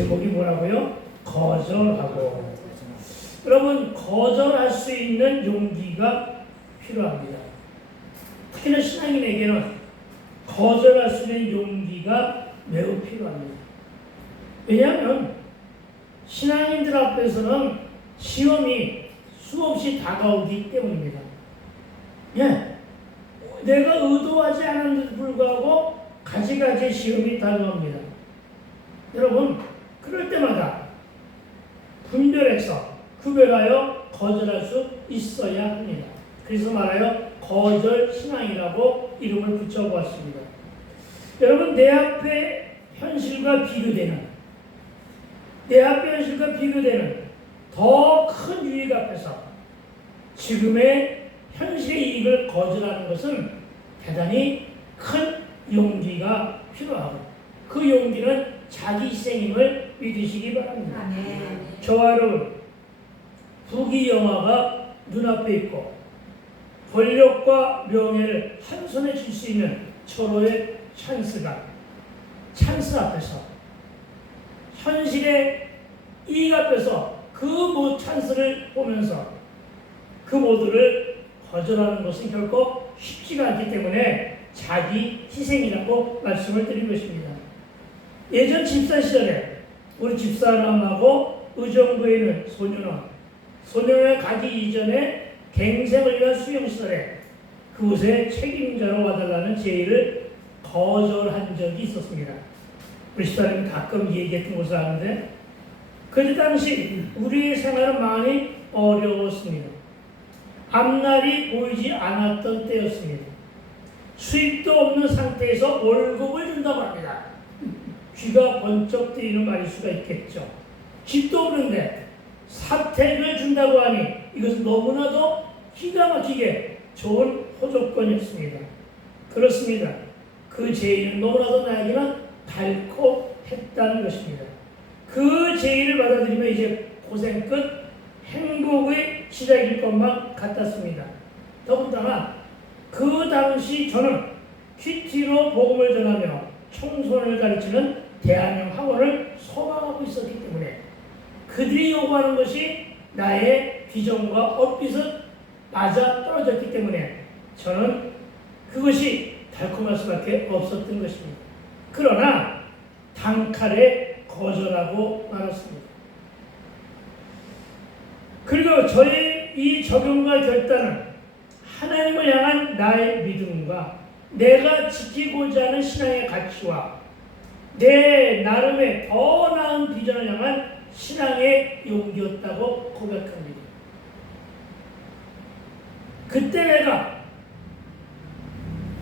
제목이 뭐라고요? 거절하고. 여러분, 거절할 수 있는 용기가 필요합니다. 특히나 신앙인에게는 거절할 수 있는 용기가 매우 필요합니다. 왜냐하면 신앙인들 앞에서는 시험이 수없이 다가오기 때문입니다. 예, 내가 의도하지 않았는데도 불구하고 가지가지 시험이 다가옵니다. 여러분, 그럴 때마다 분별해서 구별하여 거절할 수 있어야 합니다. 그래서 말하여 거절 신앙이라고 이름을 붙여보았습니다. 여러분, 내 앞에 현실과 비교되는 더 큰 유익 앞에서 지금의 현실의 이익을 거절하는 것은 대단히 큰 용기가 필요하고, 그 용기는 자기 희생임을 믿으시기 바랍니다. 저와 여러분, 부귀영화가 눈앞에 있고 권력과 명예를 한 손에 쥘 수 있는 서로의 찬스 앞에서, 현실의 이익 앞에서 그 찬스를 보면서 그 모두를 거절하는 것은 결코 쉽지가 않기 때문에 자기 희생이라고 말씀을 드린 것입니다. 예전 집사 시절에 우리 집사람하고 의정부에 있는 소년원에 가기 이전에 갱생을 위한 수용시설에 그곳에 책임자로 와달라는 제의를 거절한 적이 있었습니다. 우리 집사람이 가끔 얘기했던 것을 아는데, 그 당시 우리의 생활은 많이 어려웠습니다. 앞날이 보이지 않았던 때였습니다. 수입도 없는 상태에서 월급을 준다고 합니다. 귀가 번쩍 뜨이는 말일 수가 있겠죠. 집도 없는데 사택을 준다고 하니 이것은 너무나도 기가 막히게 좋은 호조건이었습니다. 그렇습니다. 그 제의는 너무나도 나에게는 달고 했다는 것입니다. 그 제의를 받아들이면 이제 고생 끝 행복의 시작일 것만 같았습니다. 더군다나 그 당시 저는 큐티로 복음을 전하며 청소년을 가르치는 대안형 학원을 소망하고 있었기 때문에 그들이 요구하는 것이 나의 비전과 엇비슷 맞아 떨어졌기 때문에 저는 그것이 달콤할 수밖에 없었던 것입니다. 그러나 단칼에 거절하고 말았습니다. 그리고 저의 이 적용과 결단은 하나님을 향한 나의 믿음과 내가 지키고자 하는 신앙의 가치와 내 나름의 더 나은 비전을 향한 신앙의 용기였다고 고백합니다. 그때 내가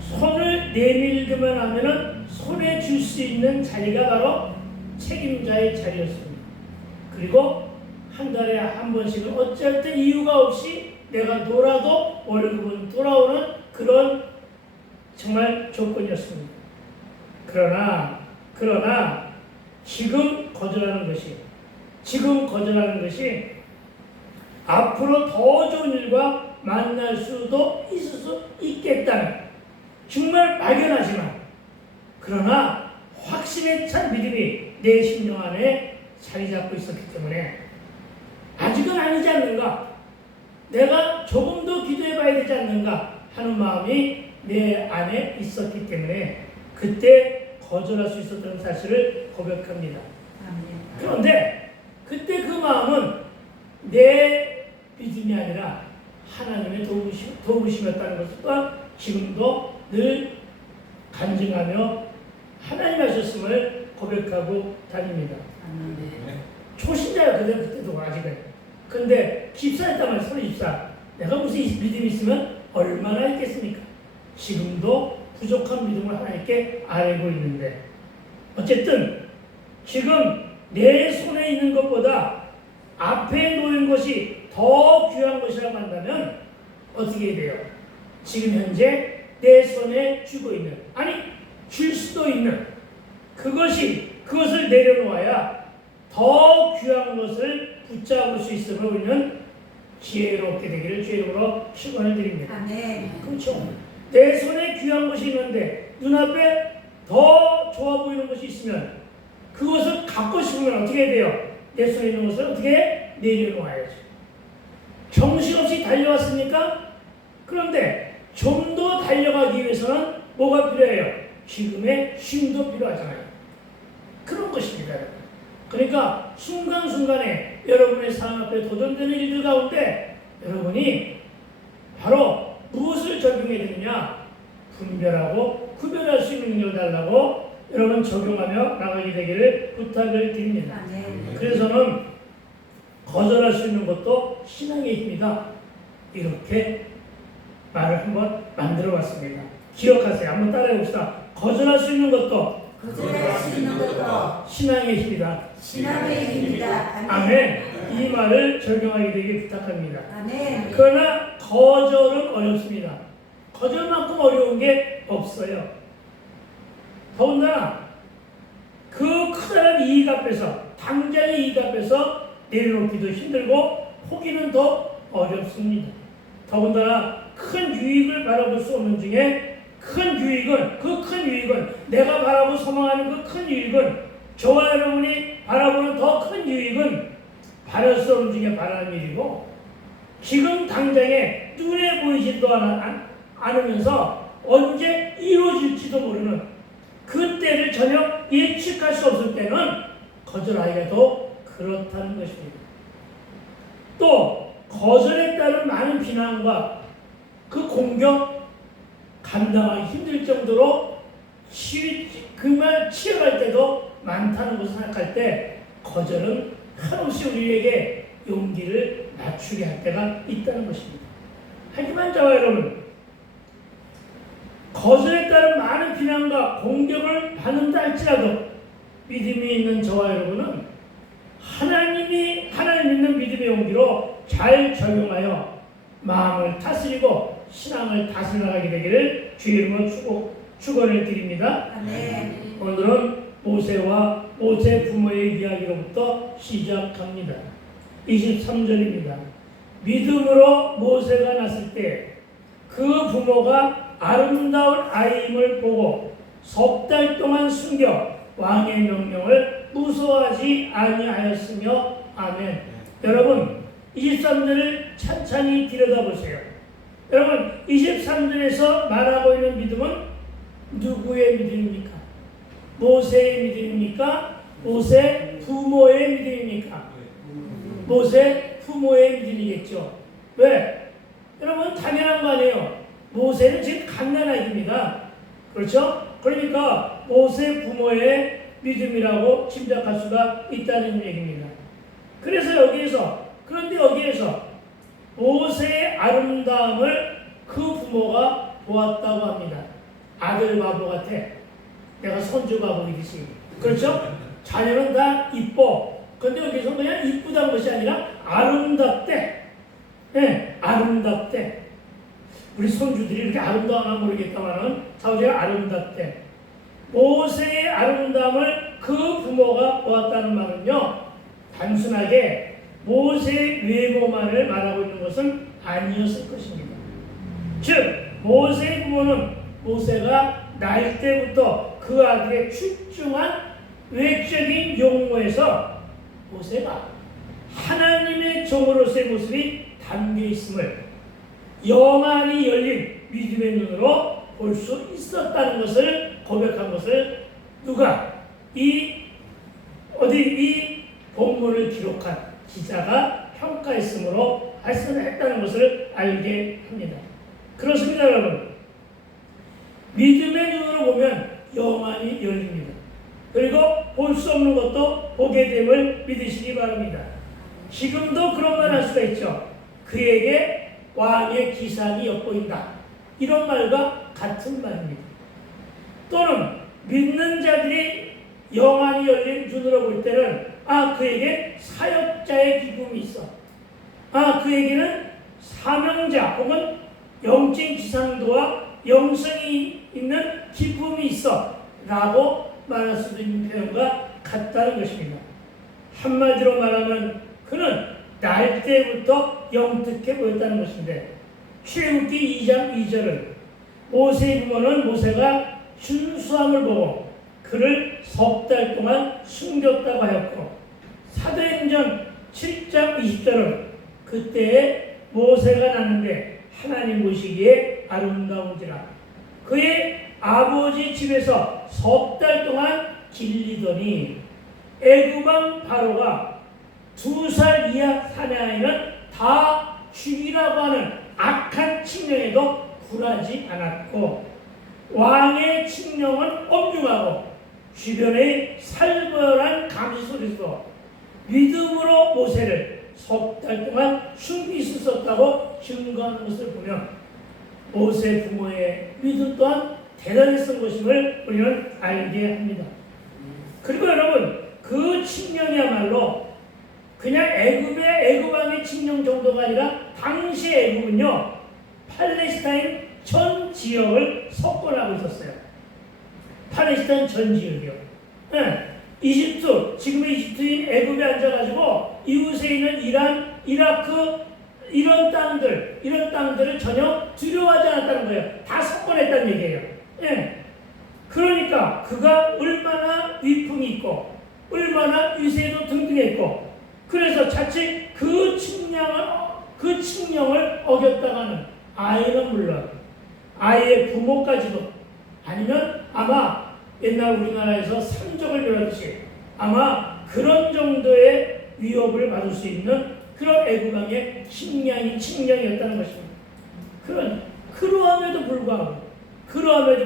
손을 내밀기만 하면은 손에 줄 수 있는 자리가 바로 책임자의 자리였습니다. 그리고 한 달에 한 번씩은 어쨌든 이유가 없이 내가 놀아도 월급은 돌아오는 그런 정말 조건이었습니다. 그러나 지금 거절하는 것이 앞으로 더 좋은 일과 만날 수도 있을 수 있겠다는 정말 막연하지만 그러나 확신에 찬 믿음이 내 심령 안에 자리 잡고 있었기 때문에 아직은 아니지 않는가, 내가 조금 더 기도해 봐야 되지 않는가 하는 마음이 내 안에 있었기 때문에 그때 거절할 수 있었던 사실을 고백합니다. 그런데 그때 그 마음은 내 믿음이 아니라 하나님의 도우심이었다는 것을 또한 지금도 늘 간증하며 하나님 하셨음을 고백하고 다닙니다. 초신자예요. 그때도 아직은. 근데 집사였단 말이에요. 서로 집사. 내가 무슨 믿음이 있으면 얼마나 있겠습니까? 지금도 부족한 믿음을 하나님께 알고 있는데, 어쨌든 지금 내 손에 있는 것보다 앞에 놓인 것이 더 귀한 것이라고 한다면 어떻게 돼요? 지금 현재 내 손에 쥐고 있는, 아니 줄 수도 있는 그것을 내려놓아야 더 귀한 것을 붙잡을 수 있음을 우리는 지혜롭게 되기를 주의 이름으로 축원을 드립니다. 그렇죠. 내 손에 귀한 것이 있는데 눈앞에 더 좋아 보이는 것이 있으면 그것을 갖고 싶으면 어떻게 해야 돼요? 내 손에 있는 것을 어떻게 해? 내려놓아야죠. 정신없이 달려왔습니까? 그런데 좀 더 달려가기 위해서는 뭐가 필요해요? 지금의 쉼도 필요하잖아요. 그런 것입니다. 그러니까 순간순간에 여러분의 삶 앞에 도전되는 일들 가운데 여러분이 바로 무엇을 적용해야 되느냐? 분별하고 구별할 수 있는 능력을 달라고 여러분 적용하며 나가게 되기를 부탁을 드립니다. 그래서는 거절할 수 있는 것도 신앙의 힘이다. 이렇게 말을 한번 만들어 봤습니다. 기억하세요. 한번 따라해 봅시다. 거절할 수 있는 것도 신앙의 힘이다. 신앙의 힘이다. 아멘. 이 말을 적용하게 되길 부탁합니다. 아멘. 그러나 거절은 어렵습니다. 거절만큼 어려운 게 없어요. 더군다나 그 커다란 이익 앞에서, 당장의 이익 앞에서 내려놓기도 힘들고 포기는 더 어렵습니다. 더군다나 큰 유익을 바라볼 수 없는 중에 큰 유익은 내가 바라고 소망하는 그 큰 유익은, 저와 여러분이 바라보는 더 큰 유익은 바랄 수 없는 중에 바라는 일이고, 지금 당장에 눈에 보이지도 않으면서 언제 이루어질지도 모르는 그 때를 전혀 예측할 수 없을 때는 거절하기가 더 그렇다는 것입니다. 또 거절에 따른 많은 비난과 그 공격 감당하기 힘들 정도로 그 말 치열할 때도 많다는 것을 생각할 때 거절은 한없이 우리에게 용기를 낮추게 할 때가 있다는 것입니다. 하지만 저와 여러분, 거절에 따른 많은 비난과 공격을 받는다 할지라도 믿음이 있는 저와 여러분은 하나님 믿는 믿음의 용기로 잘 적용하여 마음을 다스리고 신앙을 다스려 나가게 되기를 주의 이름으로 축원을 드립니다. 아멘. 오늘은 모세와 모세 부모의 이야기로부터 시작합니다. 23절입니다. 믿음으로 모세가 났을 때 그 부모가 아름다운 아이임을 보고 석 달 동안 숨겨 왕의 명령을 무서워하지 아니하였으며. 아멘. 여러분 23절을 찬찬히 들여다보세요. 여러분 23절에서 말하고 있는 믿음은 누구의 믿음입니까? 모세의 믿음입니까? 모세 부모의 믿음입니까? 모세 부모의 믿음이겠죠. 왜? 여러분 당연한 거 아니에요. 모세는 지금 갓난아기입니다. 그렇죠? 그러니까 모세 부모의 믿음이라고 짐작할 수가 있다는 얘기입니다. 그런데 여기에서 모세의 아름다움을 그 부모가 보았다고 합니다. 아들 바보 같아. 내가 손주 바보이듯이. 그렇죠? 자녀는 다 이뻐. 근데 여기서 그냥 이쁘다는 것이 아니라 아름답대. 네, 아름답대. 우리 손주들이 이렇게 아름다우나 모르겠다마는 사우제가 아름답대. 모세의 아름다움을 그 부모가 보았다는 말은요, 단순하게 모세의 외모만을 말하고 있는 것은 아니었을 것입니다. 즉 모세의 부모는 모세가 날 때부터 그 아들의 출중한 외적인 용모에서 모세가 하나님의 종으로서의 모습이 담겨 있음을 영안이 열린 믿음의 눈으로 볼 수 있었다는 것을 고백한 것을 누가 이 본문을 기록한 기자가 평가했으므로 했다는 것을 알게 합니다. 그렇습니다, 여러분. 믿음의 눈으로 보면 영안이 열립니다. 그리고 볼 수 없는 것도 보게 됨을 믿으시기 바랍니다. 지금도 그런 말 할 수가 있죠. 그에게 왕의 기상이 엿보인다. 이런 말과 같은 말입니다. 또는 믿는 자들이 영안이 열린 눈으로 볼 때는 그에게 사역자의 기쁨이 있어. 그에게는 사명자 혹은 영적 지상도와 영성이 있는 기쁨이 있어 라고 말할 수도 있는 표현과 같다는 것입니다. 한마디로 말하면 그는 날 때부터 영특해 보였다는 것인데, 출애굽기 2장 2절은 모세의 부모는 모세가 준수함을 보고 그를 석 달 동안 숨겼다고 하였고, 사도행전 7장 20절은 그때에 모세가 났는데 하나님 보시기에 아름다운지라 그의 아버지 집에서 석 달 동안 길리더니 애굽왕 바로가 2살 이하 사내아이는 다 죽이라고 하는 악한 칙령에도 굴하지 않았고, 왕의 칙령은 엄중하고 주변의 살벌한 감시 속에서 믿음으로 모세를 석 달 동안 숨길 수 있었다고 증거하는 것을 보면 모세 부모의 믿음 또한 대단했던 것임을 우리는 알게 합니다. 그리고 여러분, 그 칙령이야말로 그냥 애굽 왕의 칙령 정도가 아니라 당시 애굽은요 팔레스타인 전 지역을 석권하고 있었어요. 팔레스타인 전 지역이요. 네. 이집트, 지금의 이집트인 애굽에 앉아가지고 이웃에 있는 이란, 이라크 이런 땅들을 전혀 두려워하지 않았다는 거예요. 다 석권했다는 얘기예요. 네. 그러니까 그가 얼마나 위풍이 있고 얼마나 위세도 등등했고, 그래서 자칫 그 칙령을 어겼다가는 아이는 물론 아이의 부모까지도, 아니면 아마 옛날 우리나라에서 산적을 멸하듯이 아마 그런 정도의 위협을 받을 수 있는 그런 애국왕의 칙령이었다는 것입니다. 그러함에도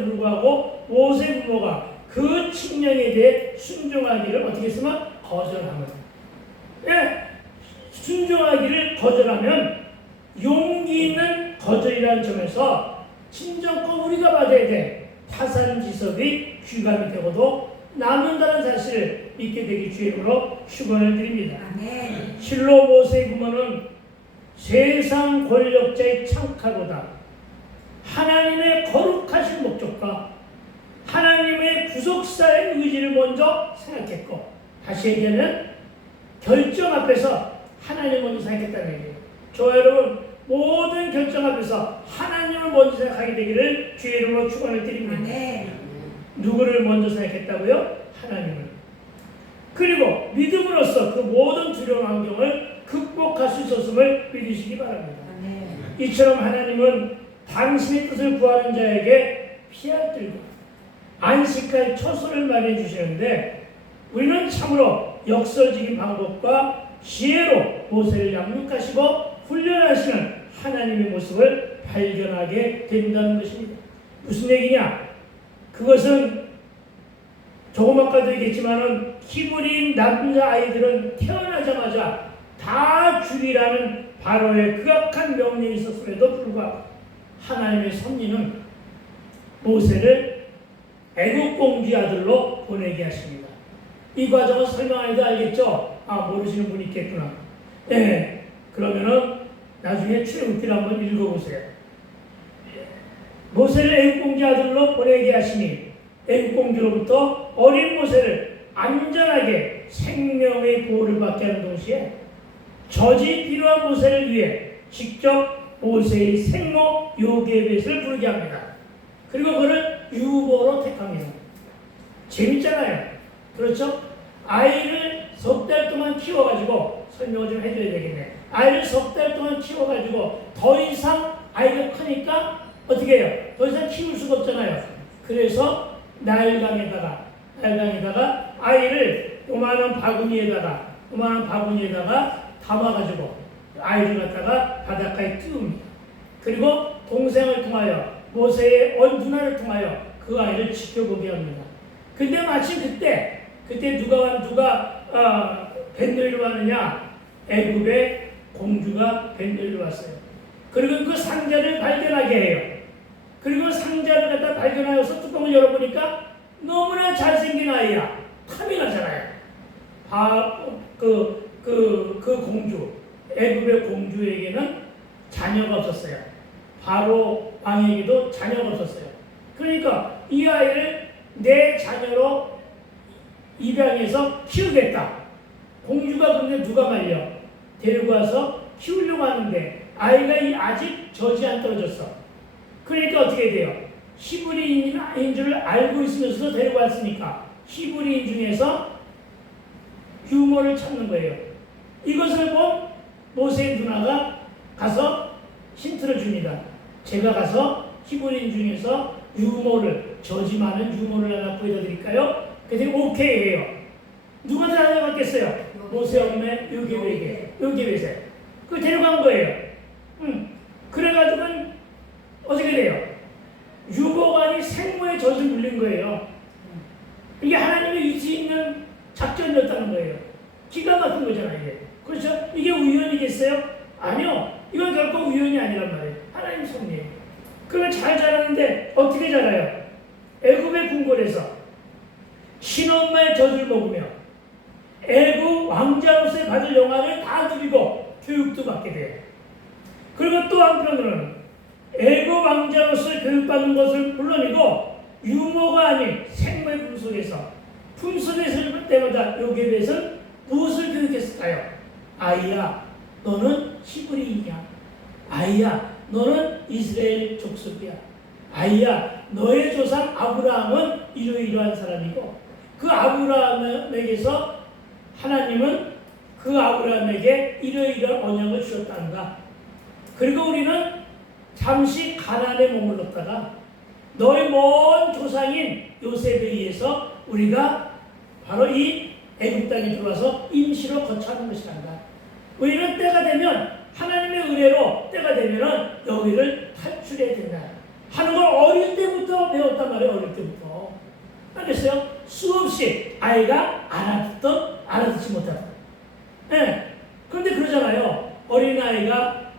불구하고 모세 부모가 그 칙령에 대해 순종하기를 어떻게 했으면 거절하면, 순종하기를 거절하면 용기 있는 거절이라는 점에서 친정권 우리가 받아야 돼 타산지석이 귀감이 되고도 남는다는 사실을 믿게 되기 주임으로 축원을 드립니다. 아멘. 실로 모세의 부모는 세상 권력자의 창카보다 하나님의 거룩하신 목적과 하나님의 구속사의 의지를 먼저 생각했고, 다시 얘기하면 결정 앞에서 하나님을 먼저 생각했다는 얘기예요. 저와 여러분, 모든 결정 앞에서 하나님을 먼저 생각하게 되기를 주의 이름으로 축원을 드립니다. 아멘. 누구를 먼저 생각했다고요? 하나님을. 그리고 믿음으로써 그 모든 두려운 환경을 극복할 수 있었음을 믿으시기 바랍니다. 아멘. 이처럼 하나님은 당신의 뜻을 구하는 자에게 피할 들고 안식할 처소를 마련해 주시는데, 우리는 참으로 역설적인 방법과 지혜로 모세를 양육하시고 훈련하시는 하나님의 모습을 발견하게 된다는 것입니다. 무슨 얘기냐? 그것은 조금 아까도 얘기했지만은 히브리인 남자 아이들은 태어나자마자 다 죽이라는 바로의 극악한 명령이 있었음에도 불구하고 하나님의 섭리는 모세를 애굽 공주의 아들로 보내게 하십니다. 이 과정을 설명하니까 알겠죠? 모르시는 분이 있겠구나. 네, 그러면은 나중에 출애굽기를 한번 읽어보세요. 모세를 애굽 공주 아들로 보내게 하시니 애굽 공주로부터 어린 모세를 안전하게 생명의 보호를 받게 하는 동시에 저지 필요한 모세를 위해 직접 모세의 생모 요게벳을 부르게 합니다. 그리고 그를 유보로 택합니다. 재밌잖아요. 그렇죠? 아이를 석 달 동안 키워가지고, 설명을 좀 해줘야 되겠네. 아이를 석 달 동안 키워가지고 더 이상 아이가 크니까 어떻게 해요? 더 이상 키울 수가 없잖아요. 그래서 나일강에다가 아이를 요만한 바구니에다가 담아가지고 아이를 갖다가 바닷가에 띄웁니다. 그리고 동생을 통하여 모세의 누나를 통하여 그 아이를 지켜보게 합니다. 근데 마침 그때 누가 벤노이로 왔느냐? 애굽의 공주가 벤노이로 왔어요. 그리고 그 상자를 발견하게 해요. 그리고 상자를 갖다 발견하여서 뚜껑을 열어보니까 너무나 잘생긴 아이야. 탐이 나잖아요. 그 공주, 애굽의 공주에게는 자녀가 없었어요. 바로 왕에게도 자녀가 없었어요. 그러니까 이 아이를 내 자녀로 입양해서 키우겠다. 공주가 근데 누가 말려? 데리고 와서 키우려고 하는데 아이가 아직 저지 안 떨어졌어. 그러니까 어떻게 돼요? 히브리인인 줄 알고 있으면서도 데리고 왔으니까 히브리인 중에서 유모를 찾는 거예요. 이것을 본 모세의 누나가 가서 힌트를 줍니다. 제가 가서 히브리인 중에서 유모를, 저지 많은 유모를 하나 구해다 드릴까요? 그랬더니 오케이 해요. 누구한테 알아봤겠어요? 모세 엄매 요게벳에. 그 데려간 거예요. 그래가지고는 어떻게 돼요? 유모간이 생모의 젖을 물린 거예요. 이게 하나님의 위치 있는 작전이었다는 거예요. 기가 막힌 거잖아요, 이게. 그렇죠? 이게 우연이겠어요? 아니요. 이건 결코 우연이 아니란 말이에요. 하나님 섭리예요. 그걸 잘 자라는데 어떻게 자라요? 애굽의 궁궐에서 신엄마의 젖을 먹으며 애굽 왕자로서의 받을 영광을 다 누리고 교육도 받게 돼요. 그리고 또 한편으로는 애굽 왕자로서 교육받는 것을 물론이고 유모가 아닌 생모의 품속에서 있을 때마다 요게벳은 무엇을 교육했을까요? 아이야, 너는 히브리인이야. 아이야, 너는 이스라엘 족속이야. 아이야, 너의 조상 아브라함은 이러이러한 사람이고 그 아브라함에게서 하나님은 그 아브라함에게 이러이러한 언약을 주셨단다. 그리고 우리는 잠시 가나안에 머물렀다가 너의 먼 조상인 요셉에 의해서 우리가 바로 이 애굽 땅에 들어와서 임시로 거처하는 것이란다. 우리는 때가 되면 하나님의 은혜로 때가 되면은 여기를 탈출해야 된다 하는 걸 어릴 때부터 배웠단 말이에요. 어릴 때부터. 알겠어요? 수없이 아이가 알아듣지 못하다. 네. 그런데 그러잖아요. 어린아이가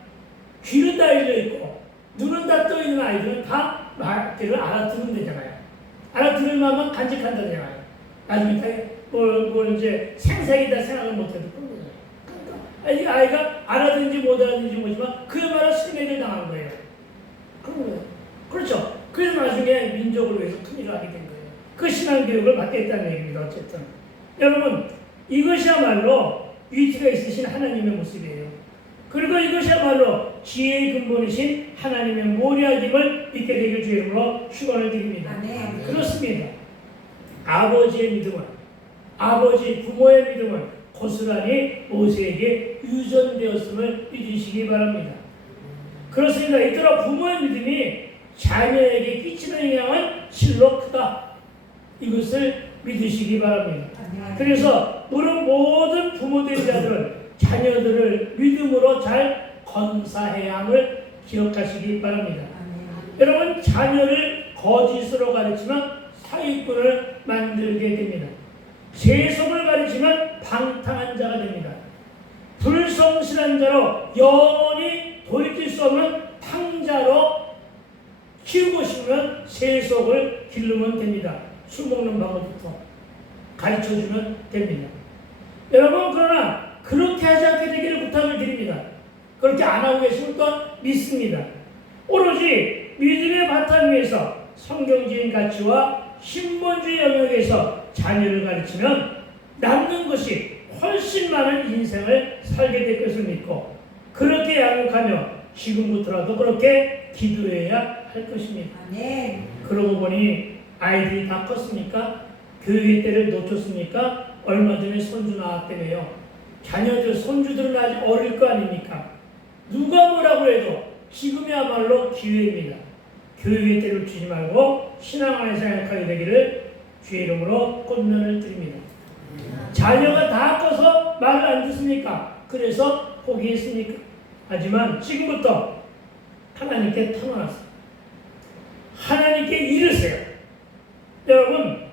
귀는 다 열려있고 눈은 다 떠있는 아이들은 다 말들을 알아듣는 데잖아요. 알아들을 만만 간직한다잖아요. 나중에 뭘 이제 생색이다 생각을 못해도 그런 거잖아요. 이 아이가 알아듣는지 못 알아듣는지 모르지만 그 말을 스매를 당한 거예요. 그런 거예요. 그렇죠. 그래서 나중에 민족을 위해서 큰일을 하게 된 거예요. 그 신앙교육을 받겠다는 얘기입니다. 어쨌든 여러분 이것이야말로 위치가 있으신 하나님의 모습이에요. 그리고 이것이야말로 지혜의 근본이신 하나님의 모략임을 믿게 되길 주의 이름으로 축원을 드립니다. 아멘. 그렇습니다. 아버지의 믿음은 부모의 믿음은 고스란히 모세에게 유전되었음을 믿으시기 바랍니다. 그렇습니다. 이토록 부모의 믿음이 자녀에게 끼치는 영향은 실로 크다. 이것을 믿으시기 바랍니다. 그래서 우리 모든 부모된 자들은 자녀들을 믿음으로 잘 건사해야 함을 기억하시기 바랍니다. 여러분 자녀를 거짓으로 가르치면 사기꾼을 만들게 됩니다. 세속을 가르치면 방탕한 자가 됩니다. 불성실한 자로 영원히 돌이킬 수 없는 탕자로 키우고 싶으면 세속을 기르면 됩니다. 술 먹는 방법부터 가르쳐주면 됩니다. 여러분 그러나 그렇게 하지 않게 되기를 부탁을 드립니다. 그렇게 안 하고 계시면 또 믿습니다. 오로지 믿음의 바탕 위에서 성경적인 가치와 신본주의 영역에서 자녀를 가르치면 남는 것이 훨씬 많은 인생을 살게 될 것을 믿고 그렇게 양육하며 지금부터라도 그렇게 기도해야 할 것입니다. 아멘. 그러고 보니 아이들이 다 컸습니까? 교육의 때를 놓쳤습니까? 얼마 전에 손주 나왔다며요. 자녀들, 손주들은 아직 어릴 거 아닙니까? 누가 뭐라고 해도 지금이야말로 기회입니다. 교육의 때를 주지 말고 신앙 안에서 행복하게 되기를 주의 이름으로 권면을 드립니다. 자녀가 다 커서 말을 안 듣습니까? 그래서 포기했습니까? 하지만 지금부터 하나님께 터놓았습니다. 하나님께 이르세요. 여러분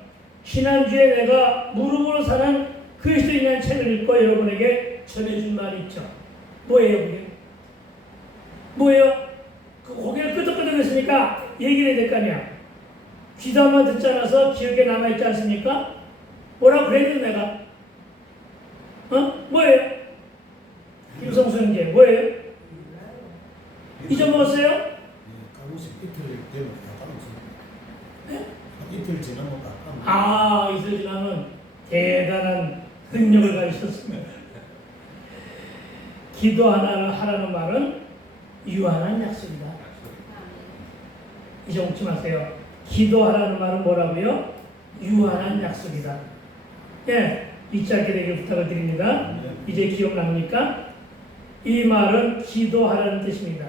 지난주에 내가 무릎으로 사는 그리스도인이라는 책을 읽고 여러분에게 전해준 말이 있죠. 뭐예요 그게? 뭐예요? 그 고개를 끄덕끄덕했으니까 얘기를 해야 될 거 아니야. 귀담아 듣지 않아서 기억에 남아있지 않습니까? 뭐라고 그랬는데 내가? 뭐예요? 김성수 형제 뭐예요? 잊어먹었어요? 가끔씩 이틀 되면 다 까먹습니다. 이틀 지나면 다 까먹습니다. 아, 이틀 지나면 대단한 능력을 가지셨습니다. 기도 하나를 하라는 말은 유한한 약속이다. 잊어먹지 마세요. 기도하라는 말은 뭐라고요? 유한한 약속이다. 예, 잊지 않게 되길 부탁을 드립니다. 이제 기억납니까? 이 말은 기도하라는 뜻입니다.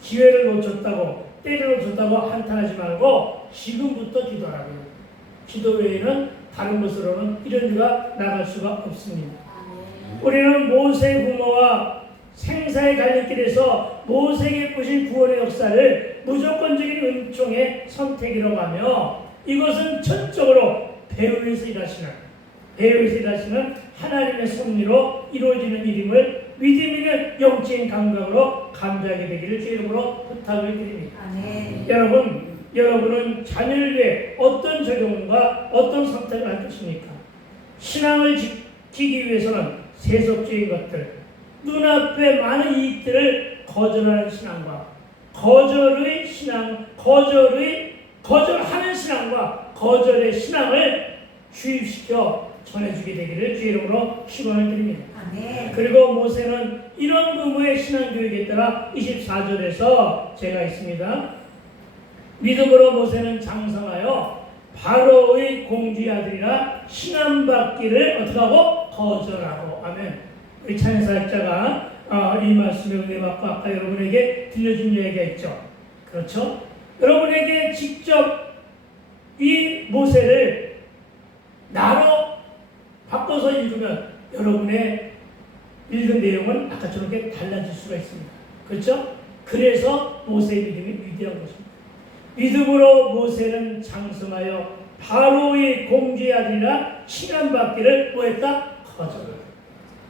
기회를 놓쳤다고, 때를 놓쳤다고 한탄하지 말고 지금부터 기도하라고요. 기도 외에는 다른 것으로는 이런 일가 나갈 수가 없습니다. 우리는 모세 부모와 생사의 갈림길에서 모세에게 보신 구원의 역사를 무조건적인 은총의 선택이라고 하며, 이것은 전적으로 배후에서 일하시는 하나님의 섭리로 이루어지는 일임을 믿음 있는 영적인 감각으로 감지하게 되기를 주 이름으로 부탁을 드립니다. 아멘. 여러분은 자녀를 위해 어떤 적용과 어떤 선택을 할 것입니까? 신앙을 지키기 위해서는 세속적인 것들, 눈앞에 많은 이익들을 거절하는 신앙과 거절하는 신앙과 거절의 신앙을 주입시켜 전해주게 되기를 주 이름으로 축원을 드립니다. 아멘. 그리고 모세는 이런 부모의 신앙교육에 따라 24절에서 제가 있습니다. 믿음으로 모세는 장성하여 바로의 공주의 아들이라 칭함받기를 어떻게 하고? 거절하고. 아멘. 우리 찬양사역자가 이 말씀에 은혜 받고 아까 여러분에게 들려준 얘기가 있죠. 그렇죠? 여러분에게 직접 이 모세를 나로 바꿔서 읽으면 여러분의 읽은 내용은 아까처럼 달라질 수가 있습니다. 그렇죠? 그래서 모세의 믿음이 위대한 것입니다. 믿음으로 모세는 장성하여 바로의 공주의 아들이라 칭함받기를 뭐했다? 거절.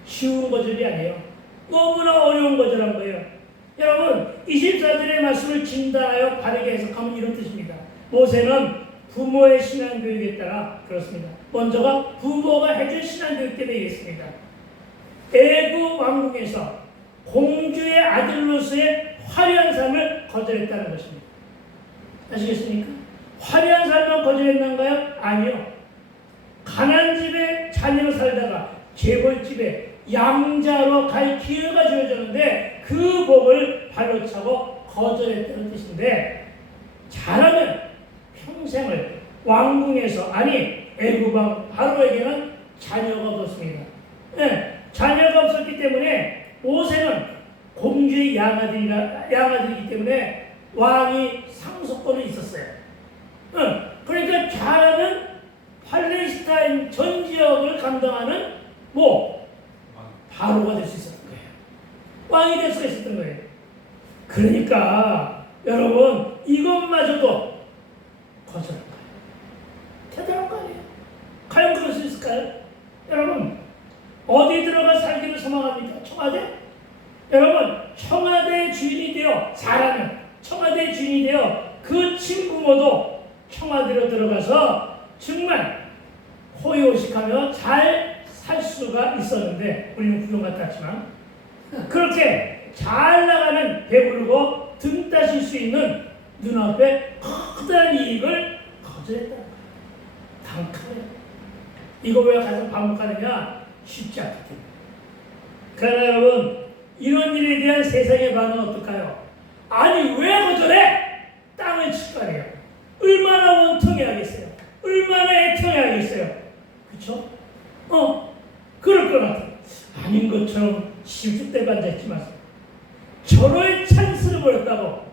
쉬운 거절이 아니에요. 너무나 어려운 거절한 거예요. 여러분, 24절의 말씀을 진단하여 바르게 해석하면 이런 뜻입니다. 모세는 부모의 신앙교육에 따라 그렇습니다. 먼저가 부모가 해준 신앙교육 때문에 이랬습니다. 애굽 왕궁에서 공주의 아들로서의 화려한 삶을 거절했다는 것입니다. 아시겠습니까? 화려한 삶을 거절했는가요? 아니요. 가난한 집에 자녀로 살다가 재벌집에 양자로 갈 기회가 주어졌는데 그 복을 발로 차고 거절했다는 뜻인데, 잘하면 평생을 왕궁에서, 아니 애굽왕 바로에게는 자녀가 없었습니다. 네, 자녀가 없었기 때문에 모세는 공주의 양아들이기 때문에 왕이 상속권이 있었어요. 그러니까 잘하면 팔레스타인 전 지역을 감당하는 바로가 될 수 있었던 거예요. 왕이 될 수 있었던 거예요. 그러니까 여러분, 이것마저도 거절한 거예요. 대단한 거 아니에요? 과연 그럴 수 있을까요? 여러분, 어디 들어가 살기를 소망합니까? 청와대? 여러분, 청와대 주인이 되어, 잘하면 청와대 주인이 되어 그 친부모도 청와대로 들어가서 정말 호의호식하며 잘 살 수가 있었는데, 우리는 구경 갔다 왔지만 그렇게 잘 나가는, 배부르고 등 따실 수 있는 눈앞에 커다란 이익을 거절했다는 거예요. 당카예요. 이거 왜 가서 반복하느냐? 쉽지 않기 때문에. 그러나 여러분, 이런 일에 대한 세상의 반응은 어떨까요? 아니, 왜 거절해? 땅을 칠 거 아니에요. 얼마나 원통해야겠어요? 얼마나 애통해야겠어요? 그렇죠? 그럴 것 같아요. 아닌 것처럼 실축대고 앉아있지만 절호의 찬스를 버렸다고.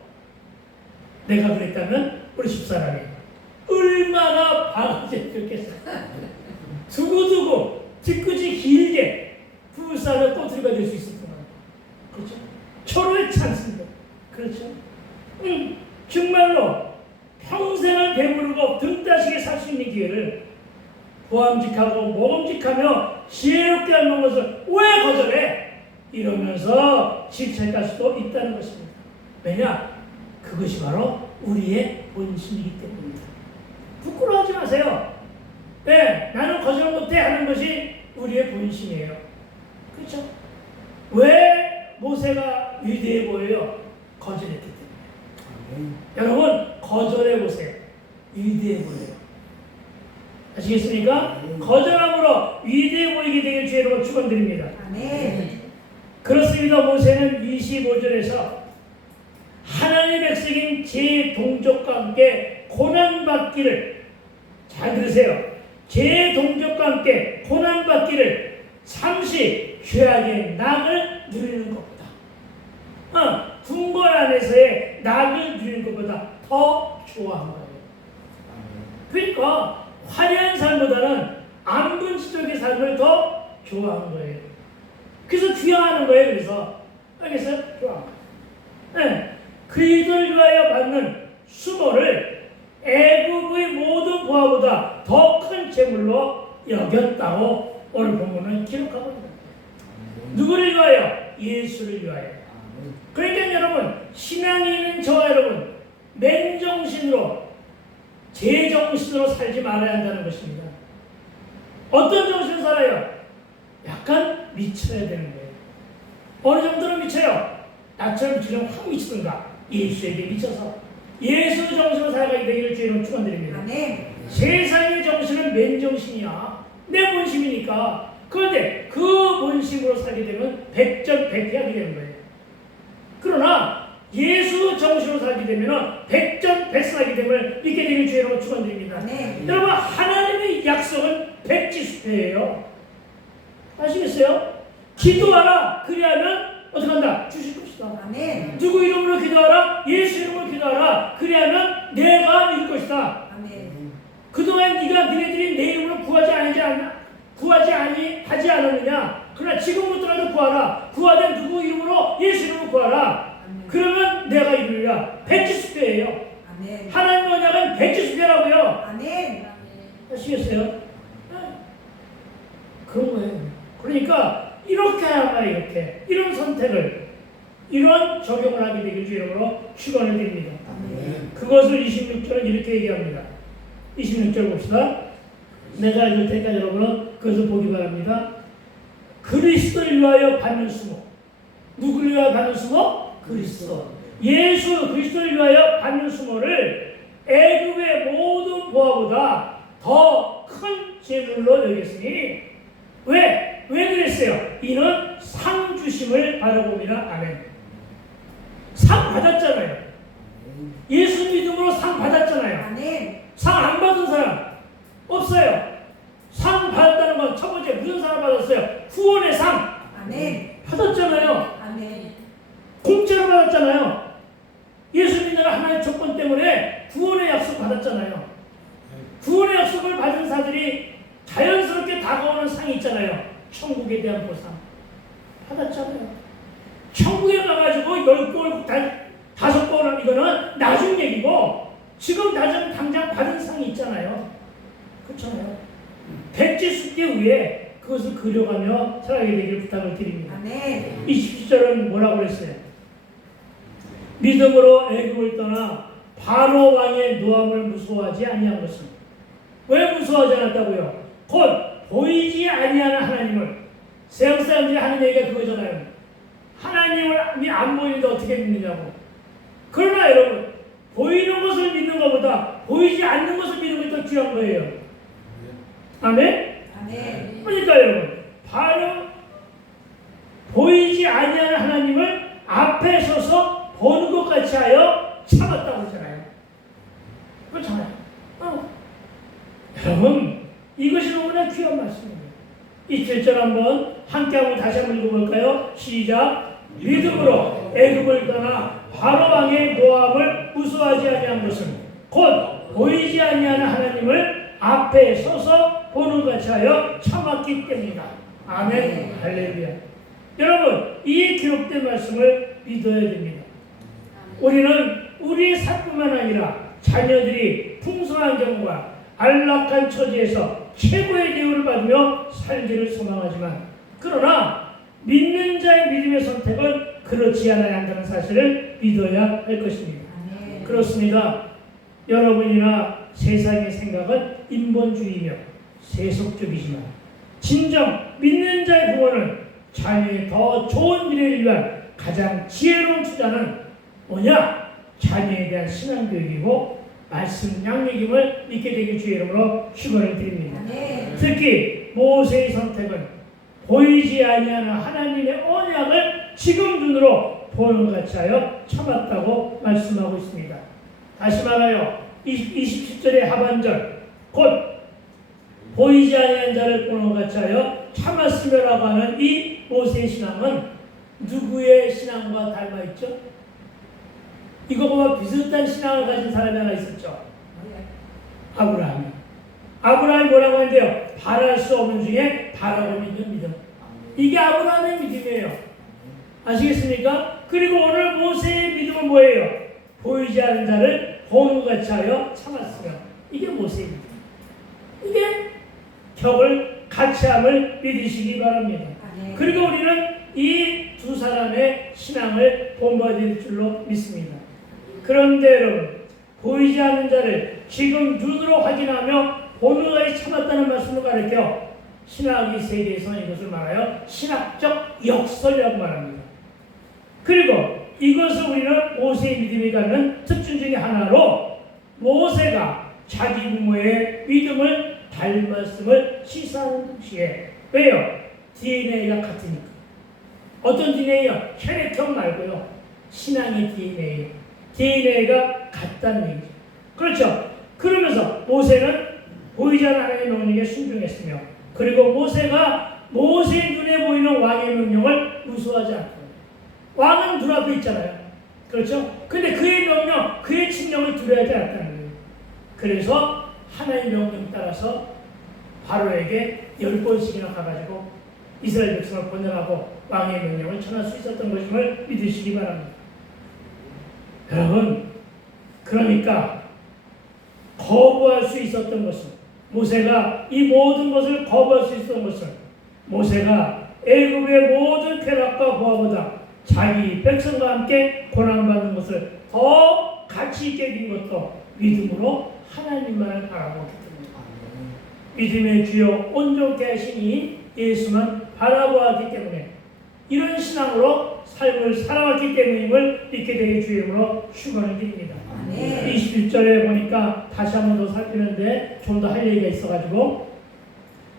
내가 그랬다면 우리 집사람이 얼마나 바가지였겠어. 두고두고 뒤끝이 길게 부부싸움의 꼬투리가 될 수 있었던 거예요. 그렇죠? 절호의 찬스입니다. 그렇죠? 정말로 평생을 배부르고 등따시게 살 수 있는 기회를 보암직하고 모범직하며 지혜롭게 하는 것을 왜 거절해? 이러면서 질책할 수도 있다는 것입니다. 왜냐? 그것이 바로 우리의 본심이기 때문입니다. 부끄러워하지 마세요. 네, 나는 거절 못해 하는 것이 우리의 본심이에요. 그렇죠? 왜 모세가 위대해 보여요? 거절했기 때문에. 여러분, 거절해 보세요. 위대해 보여요. 아시겠습니까? 거절함으로 위대해 보이게 되길 주의로 축원드립니다. 아멘. 그렇습니다. 모세는 25절에서 하나님의 백성인 제 동족과 함께 고난받기를 잘 들으세요. 제 동족과 함께 고난받기를 잠시 죄악의 낙을 누리는 것보다 궁궐 안에서의 낙을 누리는 것보다 더 좋아한 거예요. 그러니까 화려한 삶보다는 안분지족의 삶을 더 좋아하는 거예요. 그래서 귀화하는 거예요. 그래서 알겠어요? 좋아하는 거예요. 네. 그리스도를 위하여 받는 수모를 애굽의 모든 보화보다 더 큰 재물로 여겼다고 오늘 본문은 기록하고 있는 거예요. 누구를 위하여? 예수를 위하여. 그러니까 여러분, 신앙이 있는 저와 여러분, 맨정신으로 제정신으로 살지 말아야 한다는 것입니다. 어떤 정신으로 살아요? 약간 미쳐야 되는 거예요. 어느 정도로 미쳐요? 나처럼 지금 확 미치든가 예수에게 미쳐서 예수 정신으로 살아가게 되기를 주의로 축원드립니다. 아멘. 세상의 정신은 맨정신이야. 내 본심이니까. 그런데 그 본심으로 살게 되면 백전백패하게 되는 거예요. 그러나 예수 정신으로 살게 되면 백전백승하게 됨을 믿게 되길 주의로 축원드립니다. 아멘. 여러분, 하나님의 약속은 백지수표예요. 아시겠어요? 기도하라. 그리하면 어떻게 한다? 주실 것이다. 아멘. 누구 이름으로 기도하라? 예수 이름으로 기도하라. 그리하면 내가 이룰 것이다. 아멘. 그동안 너희들이 내 이름으로 구하지 하지 않았느냐? 그러나 지금부터라도 구하라. 구하되 누구 이름으로? 예수 이름으로 구하라. 아멘. 그러면 내가 이루리라. 백지수표예요. 아멘. 하나님의 언약은 백지수표라고요. 아멘. 아시겠어요? 네. 그런 거예요. 그러니까 이렇게 하야만 이렇게 이런 선택을 이런 적용을 하게 되길 주 이름으로 축원을 드립니다. 아멘. 그것을 26절은 이렇게 얘기합니다. 26절 봅시다. 내가 읽을 테니까 여러분은 그것을 보기 바랍니다. 그리스도를 위하여 받는 수모. 누구를 위하여 받는 수모? 그리스도. 예수 그리스도를 위하여 받는 수모를 애굽의 모든 보화보다 더 큰 재물로 여겼으니 왜 그랬어요? 이는 상 주심을 바라봅니다. 아멘. 상 받았잖아요. 예수 믿음으로 상 받았잖아요. 아멘. 상 안 받은 사람 없어요. 상 받았다는 건 첫 번째 무슨 상을 받았어요? 구원의 상. 아멘. 받았잖아요. 아멘. 공짜로 받았잖아요. 예수 믿는 하나의 조건 때문에 구원의 약속 받았잖아요. 구원의 약속을 받은 자들이 자연스럽게 다가오는 상이 있잖아요. 천국에 대한 보상 받았잖아요. 천국에 가가지고 10골, 5골 이거는 나중 얘기고 지금 당장 받은 상이 있잖아요. 그렇잖아요. 백지수께 위에 그것을 그려가며 살아가게 되기를 부탁을 드립니다. 아멘. 27절은 뭐라고 그랬어요? 믿음으로 애굽을 떠나 바로 왕의 노함을 무서워하지 아니한 것은 왜 무서워하지 않았다고요? 곧 보이지 아니하는 하나님을 세상 사람들이 하는 얘기가 그거잖아요. 하나님을 안 보이는데 어떻게 믿느냐고. 그러나 여러분, 보이는 것을 믿는 것보다 보이지 않는 것을 믿는 것이 더 귀한 거예요. 아멘? 아멘. 그러니까 여러분, 바로 보이지 아니하는 하나님을 앞에 서서 보는 것 같이 하여 참았다고 했잖아요. 그렇잖아요. 여러분, 이것이 너무나 귀한 말씀입니다. 이 7절 한번 함께 다시 한번 읽어볼까요? 시작. 믿음으로 애굽을 떠나 바로 왕의 노함을 무서워하지 아니한 것은 곧 보이지 아니하는 하나님을 앞에 서서 보는 같이 하여 참았기 때문이다. 아멘. 할렐루야. 여러분, 이 기록된 말씀을 믿어야 됩니다. 우리는 우리의 삶뿐만 아니라 자녀들이 풍성한 경과 안락한 처지에서 최고의 대우를 받으며 살기를 소망하지만 그러나 믿는 자의 믿음의 선택은 그렇지 않아야 한다는 사실을 믿어야 할 것입니다. 아멘. 그렇습니다. 여러분이나 세상의 생각은 인본주의며 세속적이지만 진정 믿는 자의 부모는 자녀의 더 좋은 미래를 위한 가장 지혜로운 투자는 뭐냐? 자녀에 대한 신앙교육이고 말씀 양육임을 믿게 되길 주의 이름으로 축원을 드립니다. 아멘. 특히 모세의 선택은 보이지 아니하는 하나님의 언약을 지금 눈으로 보는 것 같이 하여 참았다고 말씀하고 있습니다. 다시 말하여 27절의 하반절 곧 보이지 아니하는 자를 보는 것 같이 하여 참았으며라고 하는 이 모세의 신앙은 누구의 신앙과 닮아있죠? 이거보다 비슷한 신앙을 가진 사람이 하나 있었죠. 아브라함이. 아브라함이 뭐라고 하는데요? 바랄 수 없는 중에 바라고 믿는 믿음. 이게 아브라함의 믿음이에요. 아시겠습니까? 그리고 오늘 모세의 믿음은 뭐예요? 보이지 않는 자를 보는 것 같이 하여 참았으며. 이게 모세의 믿음. 이게 격을 같이함을 믿으시기 바랍니다. 그리고 우리는 이 두 사람의 신앙을 본받을 줄로 믿습니다. 그런데 여러분, 보이지 않는 자를 지금 눈으로 확인하며 보는 것이 참았다는 말씀을 가르쳐 신학의 세계에서는 이것을 말하여 신학적 역설이라고 말합니다. 그리고 이것을 우리는 모세의 믿음이 갖는 특징 중에 하나로 모세가 자기 부모의 믿음을 닮았음을 시사하는 동시에 왜요? DNA가 같으니까. 어떤 DNA요? 혈액형 말고요. 신앙의 DNA. DNA가 같다는 얘기죠. 그렇죠? 그러면서 모세는 보이지 않는 하나님의 명령에 순종했으며 그리고 모세가 모세의 눈에 보이는 왕의 명령을 무수하지 않고 왕은 눈앞에 있잖아요. 그렇죠? 근데 그의 명령, 그의 칙령을 두려워하지 않았다는 거예요. 그래서 하나님의 명령 따라서 바로에게 10번씩이나 가가지고 이스라엘 백성을 권면하고 왕의 명령을 전할 수 있었던 것임을 믿으시기 바랍니다. 여러분, 그러니까 거부할 수 있었던 것은 모세가 이 모든 것을 거부할 수 있었던 것은 모세가 애굽의 모든 쾌락과 보화보다 자기 백성과 함께 고난받는 것을 더 가치 있게 여긴 것도 믿음으로 하나님만을 바라보기 때문입니다. 믿음의 주요 온전케 하신 이 예수만 바라보았기 때문에 이런 신앙으로 삶을 살아왔기 때문임을 믿게 되게 주의 이름으로 축원을 드립니다. 21절에 보니까 다시 한 번 더 살피는데 좀 더 할 얘기가 있어가지고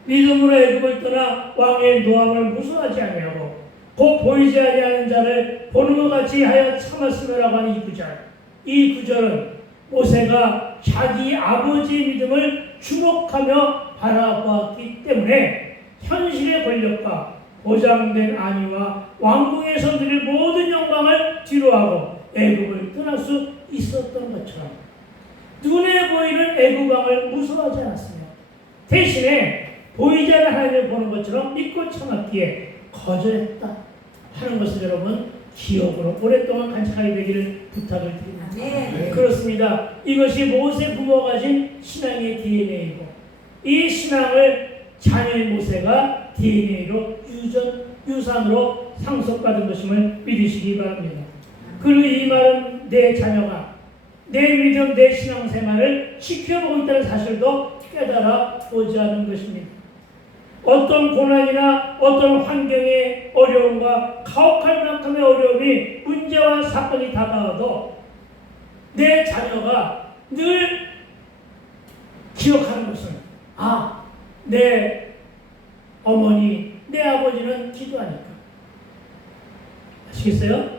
믿음으로 애굽을 떠나 왕의 노함을 무서워하지 아니하고 곧 보이지 아니하는 자를 보는 것 같이 하여 참았으며라고 하는 이 구절. 이 구절은 모세가 자기 아버지의 믿음을 주목하며 바라보았기 때문에 현실의 권력과 보장된 안위와 왕궁에서 누릴 모든 영광을 뒤로하고 애굽을 떠날 수 있었던 것처럼 눈에 보이는 애굽 왕을 무서워하지 않았으며 대신에 보이지 않는 하나님을 보는 것처럼 믿고 참았기에 거절했다 하는 것을 여러분 기억으로 오랫동안 간직하게 되기를 부탁을 드립니다. 네. 그렇습니다. 이것이 모세 부모가 가진 신앙의 DNA이고 이 신앙을 자녀의 모세가 DNA로 유산으로 상속받은 것임을 믿으시기 바랍니다. 그리고 이 말은 내 자녀가 내 믿음, 내 신앙생활을 지켜보고 있다는 사실도 깨달아 보지 않은 것입니다. 어떤 고난이나 어떤 환경의 어려움과 가혹할 만큼의 어려움이 문제와 사건이 다가와도 내 자녀가 늘 기억하는 것은 내 어머니, 내 아버지는 기도하니까. 아시겠어요?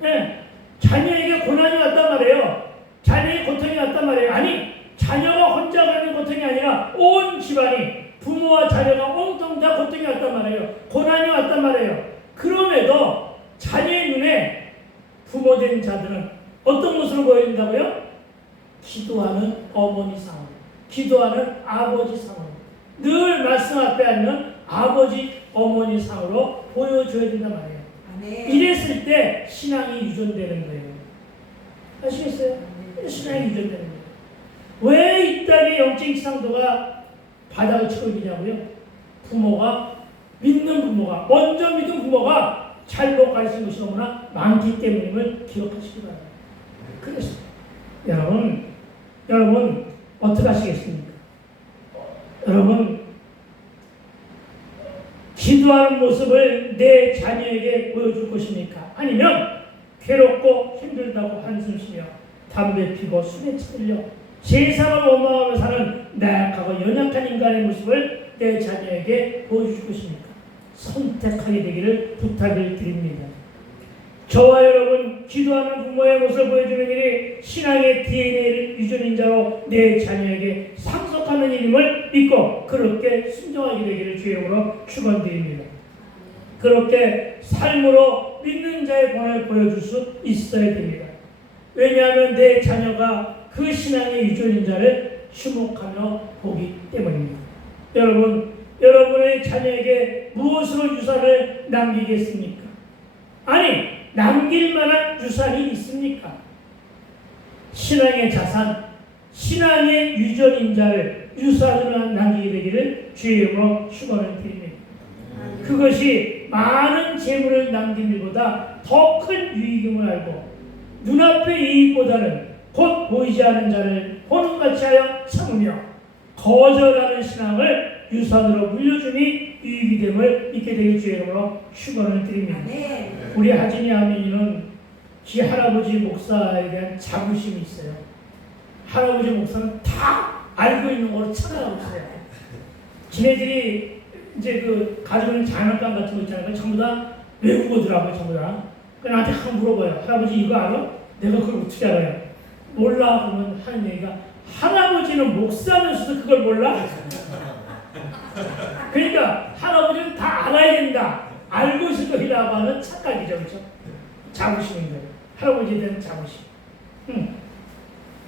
네. 자녀에게 고난이 왔단 말이에요. 자녀의 고통이 왔단 말이에요. 아니, 자녀가 혼자 가는 고통이 아니라 온 집안이 부모와 자녀가 온통 다 고통이 왔단 말이에요. 고난이 왔단 말이에요. 그럼에도 자녀의 눈에 부모된 자들은 어떤 모습을 보여준다고요? 기도하는 어머니 상으로, 기도하는 아버지 상으로, 늘 말씀 앞에 앉는 아버지, 어머니 상으로 보여줘야 된단 말이에요. 이랬을 때 신앙이 유전되는 거예요. 아시겠어요? 신앙이 유전되는 거예요. 왜 이 땅의 영적 상도가 바닥을 치고 있냐고요? 믿는 부모가, 먼저 믿은 부모가 잘못 가르친 것이 너무나 많기 때문임을 기억하시기 바랍니다. 그래서 여러분 어떻게 하시겠습니까? 여러분 기도하는 모습을 내 자녀에게 보여줄 것입니까? 아니면 괴롭고 힘들다고 한숨 쉬며 담배 피고 술에 찌들려 세상을 원망하며 사는 나약하고 연약한 인간의 모습을 내 자녀에게 보여줄 것입니까? 선택하게 되기를 부탁을 드립니다. 저와 여러분 기도하는 부모의 모습을 보여주는 일이 신앙의 DNA를 유전인자로 내 자녀에게 상속하는 축복하는 일임을 믿고 그렇게 순종하게 되기를 주의 이름으로 축원드립니다. 그렇게 삶으로 믿는 자의 본을 보여줄 수 있어야 됩니다. 왜냐하면 내 자녀가 그 신앙의 유전인 자를 주목하며 보기 때문입니다. 여러분, 여러분의 자녀에게 무엇으로 유산을 남기겠습니까? 아니, 남길 만한 유산이 있습니까? 신앙의 자산, 신앙의 유전인 자를 유산으로 남기게 되기를 주의 이름으로 축원을 드립니다. 그것이 많은 재물을 남긴 일보다 더 큰 유익임을 알고 눈앞의 이익보다는 곧 보이지 않는 자를 보는 같이 하여 참으며 거절하는 신앙을 유산으로 물려주니 유익이 됨을 믿게 되길 주의 이름으로 축원을 드립니다. 우리 하진이 아민이는 지 할아버지 목사에 대한 자부심이 있어요. 할아버지 목사는 다 알고 있는 걸로 찾아가고 있어요. 지네들이 이제 그 가지고 장난감 같은 거 있잖아요. 전부 다 외국어더라고요, 전부 다. 그래서 나한테 항상 물어봐요. 할아버지 이거 알아? 내가 그걸 어떻게 알아요? 몰라. 그러면 하는 얘기가 할아버지는 목사면서도 그걸 몰라? 그러니까 할아버지는 다 알아야 된다. 알고 있을 것이라고 하는 착각이죠, 그렇죠? 자부심인 거예요. 할아버지에 대한 자부심.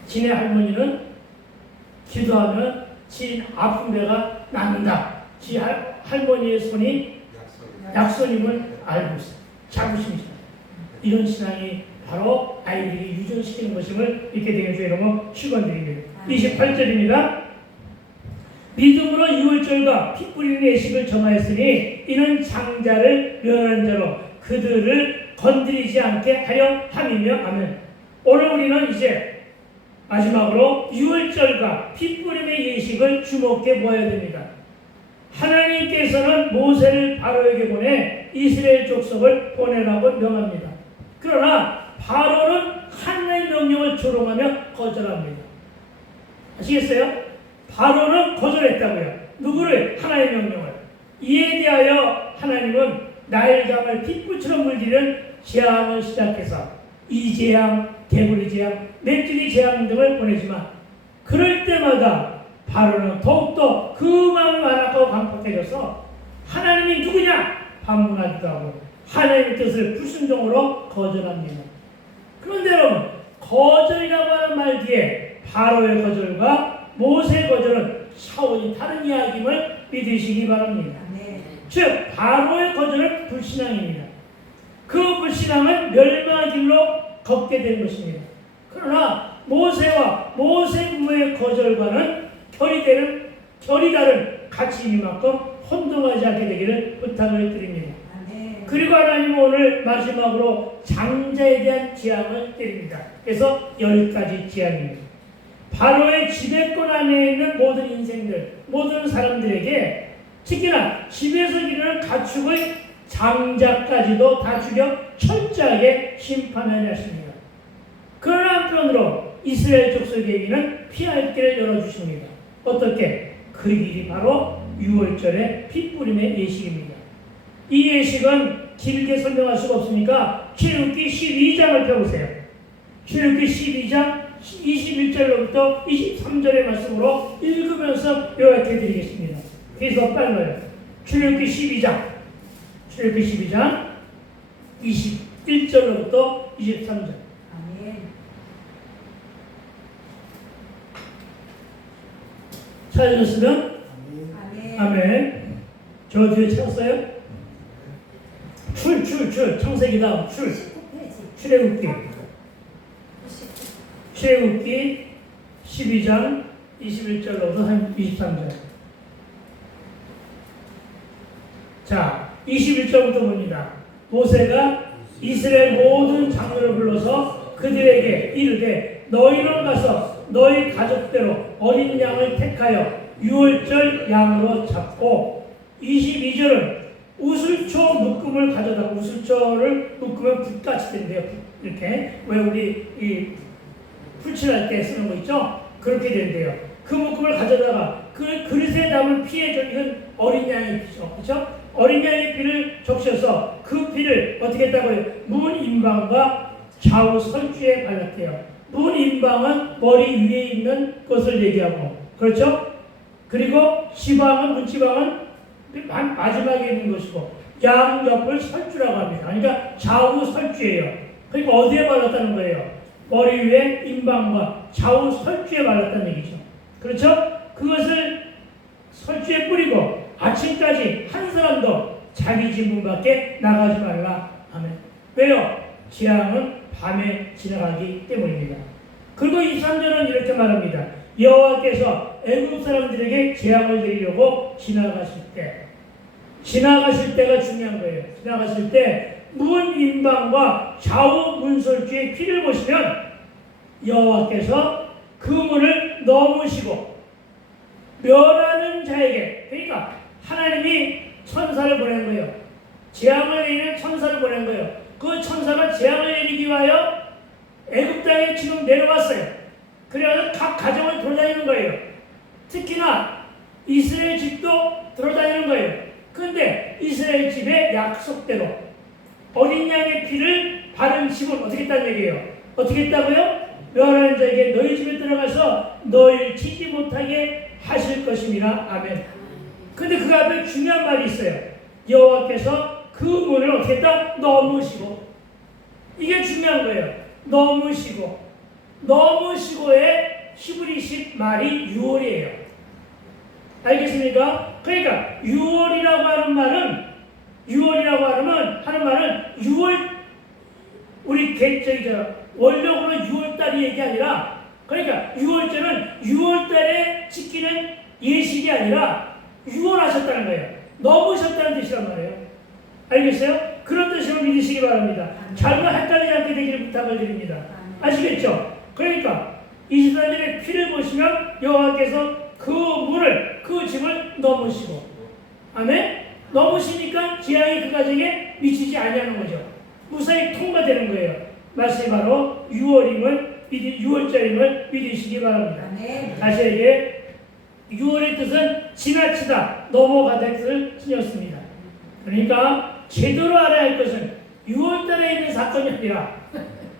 지네 할머니는 기도하면 지 아픈 데가 낫는다. 지 할머니의 손이 약손임을 알고 있어요. 자부심이죠. 이런 신앙이 바로 아이들이 유전시키는 것임을 믿게 되는 주의 이름으로 축원드립니다. 28절입니다. 믿음으로 유월절과 피 뿌리는 예식을 정하였으니 이는 장자를 면한 자로 그들을 건드리지 않게 하려 함이며 아멘. 오늘 우리는 이제 마지막으로 유월절과 피 뿌림의 예식을 주목해 보아야 됩니다. 하나님께서는 모세를 바로에게 보내 이스라엘 족속을 보내라고 명합니다. 그러나 바로는 하나님의 명령을 조롱하며 거절합니다. 아시겠어요? 바로는 거절했다고요. 누구를? 하나님의 명령을. 이에 대하여 하나님은 나일강을 핏불처럼 물들이는 재앙을 시작해서 이재앙, 개구리 재앙, 메뚜기 재앙 등을 보내지만 그럴 때마다 바로는 더욱더 그 마음이 완악하고 강팍해져서 하나님이 누구냐? 반문하기도 하고 하나님의 뜻을 불순종으로 거절합니다. 그런데 여러분, 거절이라고 하는 말 뒤에 바로의 거절과 모세의 거절은 차원이 다른 이야기임을 믿으시기 바랍니다. 즉 바로의 거절은 불신앙입니다. 그 불신앙은 멸망의 길로 걷게 된 것입니다. 그러나 모세와 모세 부모의 거절과는 결이 다른 가치이만큼 혼동하지 않게 되기를 부탁을 드립니다. 그리고 하나님은 오늘 마지막으로 장자에 대한 재앙을 때립니다. 그래서 10가지 재앙입니다. 바로의 지배권 안에 있는 모든 인생들, 모든 사람들에게 특히나 집에서 기르는 가축의 장자까지도 다 죽여 철저하게 심판하려 하십니다. 그러나 한편으로 이스라엘 족속에게는 피할 길을 열어주십니다. 어떻게? 그 일이 바로 6월절의 핏뿌림의 예식입니다. 이 예식은 길게 설명할 수가 없으니까 출애굽기 12장을 펴보세요. 출애굽기 12장 21절로부터 23절의 말씀으로 읽으면서 요약해 드리겠습니다. 그래서 빨라요. 출애굽기 12장 21절로부터 23절. 찾으셨으면 아멘. 저 뒤에 찾았어요? 창세기다. 출애굽기 12장 21절로부터 23절. 자, 21절부터 봅니다. 모세가 이스라엘 모든 장로를 불러서 그들에게 이르되 너희는 가서 너희 가족대로 어린 양을 택하여 유월절 양으로 잡고 22절은 우슬초 묶음을 가져다. 우슬초를 묶으면 붓같이 된대요. 이렇게 왜 우리 이 풀칠할 때 쓰는 거 있죠? 그렇게 된대요. 그 묶음을 가져다가 그 그릇에 담은 피에 이건 어린 양의 피죠. 그렇죠? 어린 양의 피를 적셔서 그 피를 어떻게 했다고 해요? 문 임방과 좌우 설주에 발랐대요. 문 임방은 머리 위에 있는 것을 얘기하고, 그렇죠? 그리고 지방은 문지방은 마지막에 있는 것이고 양옆을 설주라고 합니다. 그러니까 좌우 설주예요. 그러니까 어디에 발랐다는 거예요? 머리 위에 임방과 좌우 설주에 발랐다는 얘기죠. 그렇죠? 그것을 설주에 뿌리고 아침까지 한 사람도 자기 집 문 밖에 나가지 말라. 아멘. 왜요? 재앙은 밤에 지나가기 때문입니다. 그리고 23절은 이렇게 말합니다. 여호와께서 애굽 사람들에게 재앙을 내리려고 지나가실 때가 중요한 거예요. 지나가실 때 문 임방과 좌우 문설주의 피를 보시면 여호와께서 그 문을 넘으시고 멸하는 자에게, 그러니까 하나님이 천사를 보낸 거예요. 재앙을 내리는 천사를 보낸 거예요. 그 천사가 재앙을 내리기 위하여 애굽 땅에 지금 내려왔어요. 그래서 각 가정을 돌아다니는 거예요. 특히나 이스라엘 집도 돌아다니는 거예요. 그런데 이스라엘 집의 약속대로 어린 양의 피를 바른 집은 어떻게 했다는 얘기예요? 어떻게 했다고요? 멸하는 자에게 너희 집에 들어가서 너희를 치지 못하게 하실 것임이라. 아멘. 근데 그 앞에 중요한 말이 있어요. 여호와께서 그 문을 어떻게 했다? 넘으시고. 이게 중요한 거예요. 넘으시고의 히브리식 말이 유월이에요. 알겠습니까? 그러니까 유월이라고 하는 말은 유월, 우리 원력으로 6월달이 얘기 아니라, 그러니까 6월절은 6월달에 지키는 예식이 아니라 6월 하셨다는 거예요. 넘으셨다는 뜻이란 말이에요. 알겠어요? 그런 뜻으로 믿으시기 바랍니다. 잘못 헷갈리지 않게 되기를 부탁을 드립니다. 아시겠죠? 그러니까 이스라엘의 피를 보시면 여호와께서 그 문을, 그 집을 넘으시고, 아멘? 넘으시니까 재앙이 그 가정에 미치지 아니하는 거죠. 무사히 통과되는 거예요. 말씀이 바로 6월절임을 믿으시기 바랍니다. 다시 얘기해. 6월의 뜻은 지나치다, 넘어가다의 뜻을 지녔습니다. 그러니까 제대로 알아야 할 것은 6월달에 있는 사건이 아니라,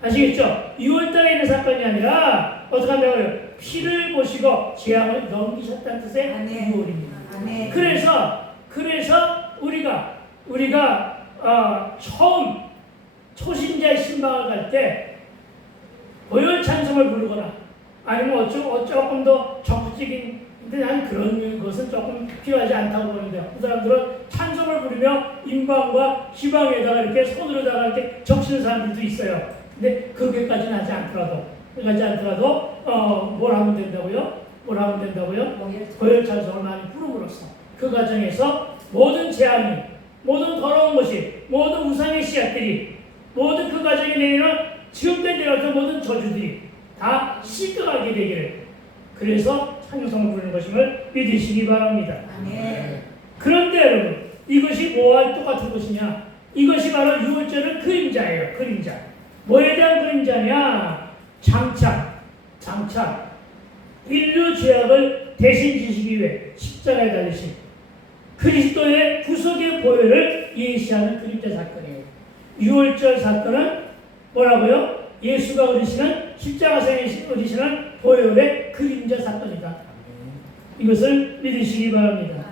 아시겠죠? 6월달에 있는 사건이 아니라 어떻게 한다고요? 피를 보시고 재앙을 넘기셨다는 뜻의 6월입니다. 그래서 우리가 처음 초신자의 신방을 갈 때 보혈 찬송을 부르거나 아니면 조금 더 적극적인, 근데 난 그런 것은 조금 필요하지 않다고 보는데, 그 사람들은 찬송을 부르며 임방과 지방에다가 이렇게 손으로다가 이렇게 적시는 사람들도 있어요. 근데 그렇게까지는 하지 않더라도 뭘 하면 된다고요? 보혈 찬송을 많이 부름으로써 그 과정에서 모든 재앙이, 모든 더러운 것이, 모든 우상의 씨앗들이, 모든 그 과정에 내리는 지금까지 내려왔던 모든 저주들이 다 씻겨가게 되기를, 그래서 찬송을 부르는 것임을 믿으시기 바랍니다. 그런데 여러분, 이것이 뭐와 똑같은 것이냐? 이것이 바로 6월절은 그림자예요. 그림자. 뭐에 대한 그림자냐? 장차 인류 죄악을 대신 지시기 위해 십자가에 달리신 그리스도의 구속의 보혈을 예시하는 그림자 사건이에요. 6월절 사건은 뭐라고요? 예수가 얻으시는, 십자가상에 얻으시는 보혈의 그림자 사건이다. 이것을 믿으시기 바랍니다.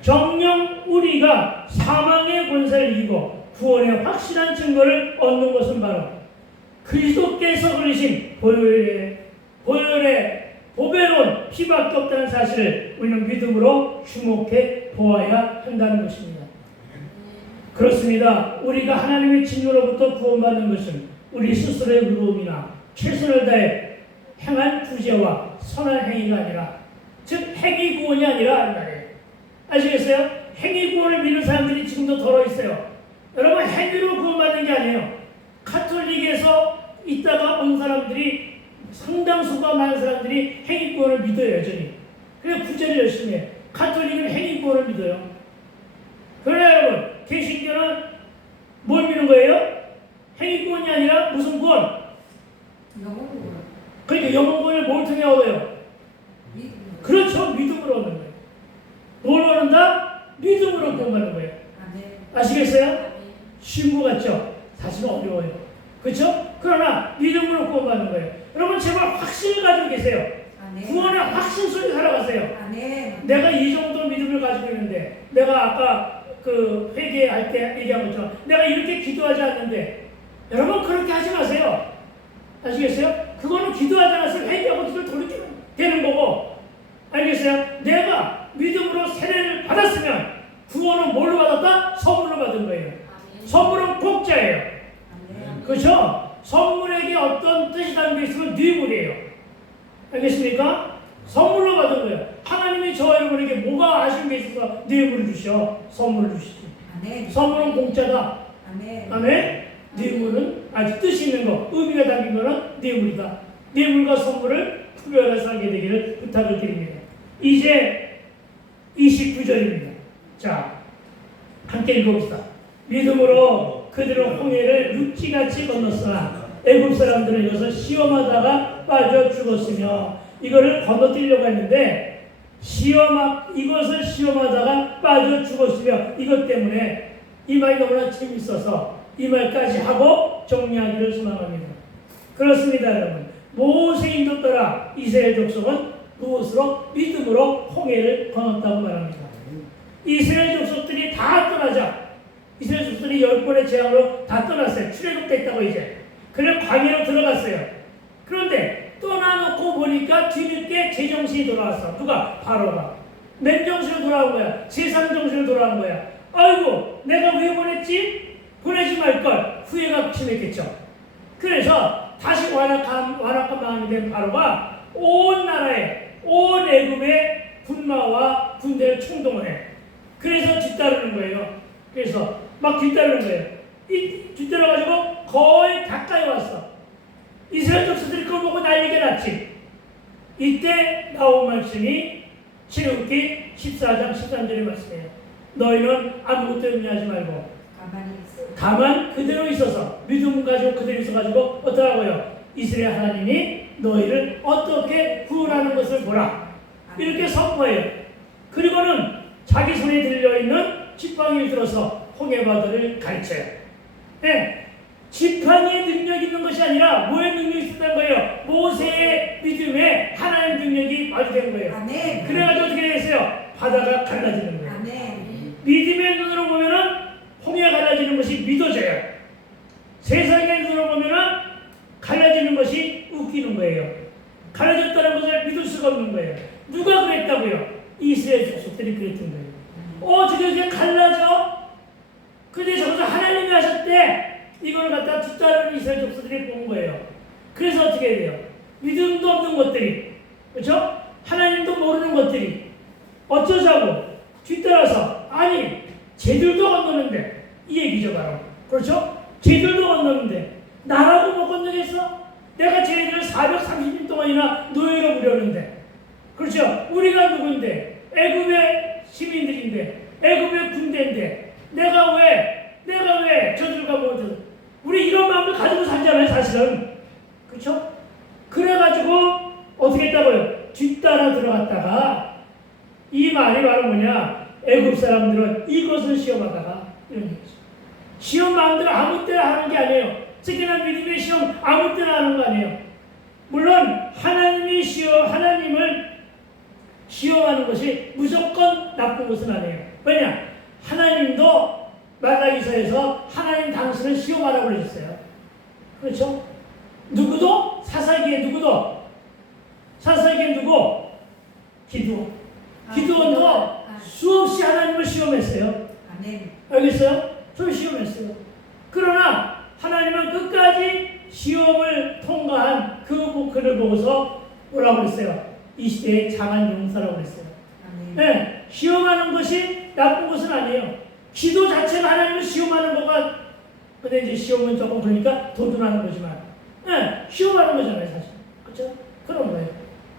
정녕 우리가 사망의 권세를 이기고 구원의 확실한 증거를 얻는 것은 바로 그리스도께서 흘리신 보혈의 보배로운 피밖에 없다는 사실을 우리는 믿음으로 주목해 보아야 한다는 것입니다. 그렇습니다. 우리가 하나님의 진노로부터 구원받는 것은 우리 스스로의 의로움이나 최선을 다해 행한 구제와 선한 행위가 아니라, 즉 행위 구원이 아니라 말이에요. 아시겠어요? 행위 구원을 믿는 사람들이 지금도 덜어 있어요. 여러분, 행위로 구원받는 게 아니에요. 가톨릭에서 있다가 온 사람들이, 상당수가 많은 사람들이 행위 구원을 믿어요, 여전히. 그래서 구제를 열심히 해요. 가톨릭은 행위 구원을 믿어요. 그러나 여러분, 개신교는 뭘 믿는 거예요? 행위 구원이 아니라 무슨 구원? 그러니까 영혼 구원을 뭘 통해 얻어요? 그렇죠, 믿음으로 얻는 거예요. 뭘 얻는다? 믿음으로 구원받는 거예요. 아시겠어요? 쉬운 것 같죠? 사실은 어려워요. 그렇죠? 그러나 믿음으로 구원받는 거예요. 여러분, 제발 확신을 가지고 계세요. 아멘. 구원의 확신 속에 살아가세요. 아멘. 내가 이 정도 믿음을 가지고 있는데, 내가 아까 그 회개할 때 얘기한 것처럼 내가 이렇게 기도하지 않는데, 여러분 그렇게 하지 마세요. 아시겠어요? 그거는 기도하지 않아서 회개하고 기도를 돌이키면 되는 거고, 알겠어요? 내가 믿음으로 세례를 받았으면 구원은 뭘로 받았다? 선물로 받은 거예요. 선물은 공짜예요. 아멘. 그렇죠? 선물에게 어떤 뜻이 담겨 있으면 뇌물이에요. 알겠습니까? 선물로 받은 거예요. 하나님이 저 여러분에게 뭐가 아쉬운 게 있어서 뇌물을 주셔. 선물을 주시지. 아멘. 선물은 공짜다. 아멘. 아멘? 뇌물은 아주 뜻이 있는 거, 의미가 담긴 거는 뇌물이다. 뇌물과 선물을 구별해서 하게 되기를 부탁을 드립니다. 이제 29절입니다. 자, 함께 읽어봅시다. 믿음으로 그들은 홍해를 육지같이 건넜으나 애굽 사람들은 여기서 시험하다가 빠져 죽었으며, 이거를 건너뛰려고 했는데 이것을 시험하다가 빠져 죽었으며, 이것 때문에 이 말이 너무나 재밌어서 이 말까지 하고 정리하기를 소망합니다. 그렇습니다, 여러분. 모세 인도 따라 이스라엘 족속은 무엇으로? 믿음으로 홍해를 건넜다고 말합니다. 이스라엘 족속들이 다 떠나자, 이스라엘 족속들이 10번의 재앙으로 다 떠났어요. 출애굽됐다고 이제. 그래 광야로 들어갔어요. 그런데 떠나놓고 보니까 뒤늦게 제정신이 돌아왔어. 누가? 바로가. 맨정신으로 돌아온 거야. 제3정신으로 돌아온 거야. 아이고, 내가 왜 보냈지? 보내지 말걸. 후회가 심했겠죠. 그래서 다시 완악한 마음이 된 바로가 온 나라에, 온 애굽의 군마와 군대를 총동원 해. 그래서 뒤따르는 거예요. 그래서 막 뒤따르는 거예요. 뒤따라가지고 거의 가까이 왔어. 이스라엘 족속들이 그걸 보고 난리가 났지. 이때 나온 말씀이 출애굽기 14장 13절의 말씀이에요. 너희는 아무것도 염려하지 말고 가만히 있어. 다만 그대로 있어서, 믿음 가지고 그대로 있어가지고 어떡하고요? 이스라엘 하나님이 너희를 어떻게 구원하는 것을 보라. 이렇게 선포해요. 그리고는 자기 손에 들려있는 지팡이를 들어서 홍해바다를 가르쳐요. 네. 지팡이의 능력이 있는 것이 아니라 뭐의 능력이 있었다는 거예요? 모세의 믿음에 하나님의 능력이 발휘된 거예요. 아멘. 그래가지고 어떻게 됐어요? 바다가 갈라지는 거예요. 아멘. 믿음의 눈으로 보면은 홍해가 갈라지는 것이 믿어져요. 세상의 눈으로 보면은 갈라지는 것이 웃기는 거예요. 갈라졌다는 것을 믿을 수가 없는 거예요. 누가 그랬다고요? 이스라엘 족속들이 그랬던 거예요. 저게 갈라져? 근데 저것을 하나님이 하셨대. 이걸 갖다 뒤따르는 이스라엘 족속들이 본 거예요. 그래서 어떻게 해야 돼요? 믿음도 없는 것들이, 그렇죠? 하나님도 모르는 것들이 어쩌자고 뒤따라서, 아니 쟤들도 건너는데, 이 얘기죠 바로. 그렇죠? 쟤들도 건너는데 나라고 못 건너겠어? 내가 쟤네들을 430년 동안이나 노예로 부렸는데, 그렇죠? 우리가 누군데? 애굽의 시민들인데, 애굽의 군대인데, 내가 왜 저들과 못해서, 우리 이런 마음을 가지고 살잖아요, 사실은. 그렇죠? 그래가지고 어떻게 했다고요? 뒤따라 들어갔다가, 이 말이 바로 뭐냐? 애굽 사람들은 이것을 시험하다가 이런 얘기죠. 시험 마음대로 아무 때나 하는 게 아니에요. 특히나 믿음의 시험 아무 때나 하는 거 아니에요. 물론 하나님을 시험하는 것이 무조건 나쁜 것은 아니에요. 왜냐? 하나님도 말라기서에서 하나님 당신을 시험하라고 그러셨어요. 그렇죠? 누구도? 사사기에 누구도? 사사기에 누구? 기드온도 수없이 하나님을 시험했어요. 아멘. 알겠어요? 좀 시험했어요. 그러나 하나님은 끝까지 시험을 통과한 그를 보고서 뭐라고 그랬어요? 이 시대의 장한 용사라고 그랬어요. 아멘. 네, 시험하는 것이 나쁜 것은 아니에요. 기도 자체가 하나님을 시험하는 거가, 근데 이제 시험은 조금 그러니까 도전하는 거지만, 네, 시험하는 거잖아요, 사실. 그렇죠? 그런 거예요.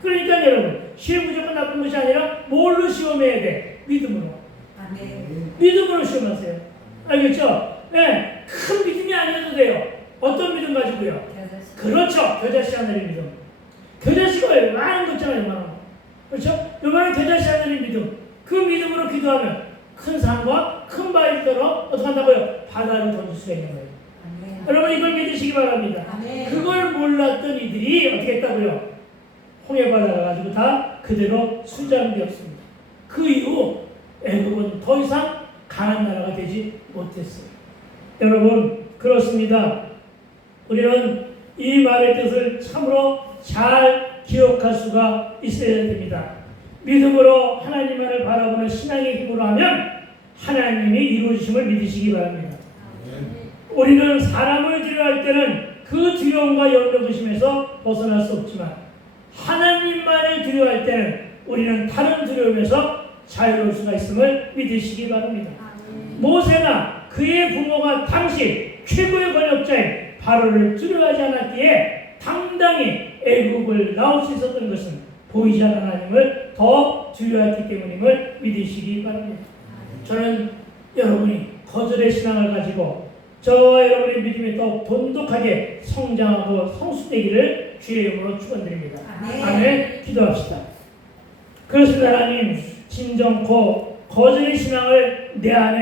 그러니까 여러분, 시험 무조건 나쁜 것이 아니라 뭘로 시험해야 돼? 믿음으로. 아멘. 믿음으로 시험하세요. 알겠죠? 네, 큰 믿음이 아니어도 돼요. 어떤 믿음 가지고요? 그렇죠. 겨자씨 하늘의 믿음. 겨자씨가 많은 거 있잖아요, 요만한 거. 그렇죠? 요만한 겨자씨 하늘의 믿음. 그 믿음으로 기도하면 큰 산과 큰 바위를 떨어 어떻게 한다고요? 바다로 던질 수가 있는 거예요. 아멘. 여러분 이걸 믿으시기 바랍니다. 아멘. 그걸 몰랐던 이들이 어떻게 했다고요? 홍해바다가 가지고 다 그대로 수장되었습니다. 그 이후 애굽은 더 이상 강한 나라가 되지 못했어요. 여러분 그렇습니다. 우리는 이 말의 뜻을 참으로 잘 기억할 수가 있어야 됩니다. 믿음으로 하나님만을 바라보는 신앙의 힘으로 하면 하나님이 이루어지심을 믿으시기 바랍니다. 우리는 사람을 두려워할 때는 그 두려움과 염려의심에서 벗어날 수 없지만 하나님만을 두려워할 때는 우리는 다른 두려움에서 자유로울 수가 있음을 믿으시기 바랍니다. 모세나 그의 부모가 당시 최고의 권력자인 바로를 두려워하지 않았기에 당당히 애굽을 나올 수 있었던 것은 보이지 않는 하나님을 더 두려워했기 때문임을 믿으시기 바랍니다. 저는 여러분이 거절의 신앙을 가지고 저와 여러분의 믿음이 더욱 돈독하게 성장하고 성숙되기를 주의 이름으로 축원드립니다. 아멘. 기도합시다. 그렇습니다. 하나님 진정코 거절의 신앙을 내 안에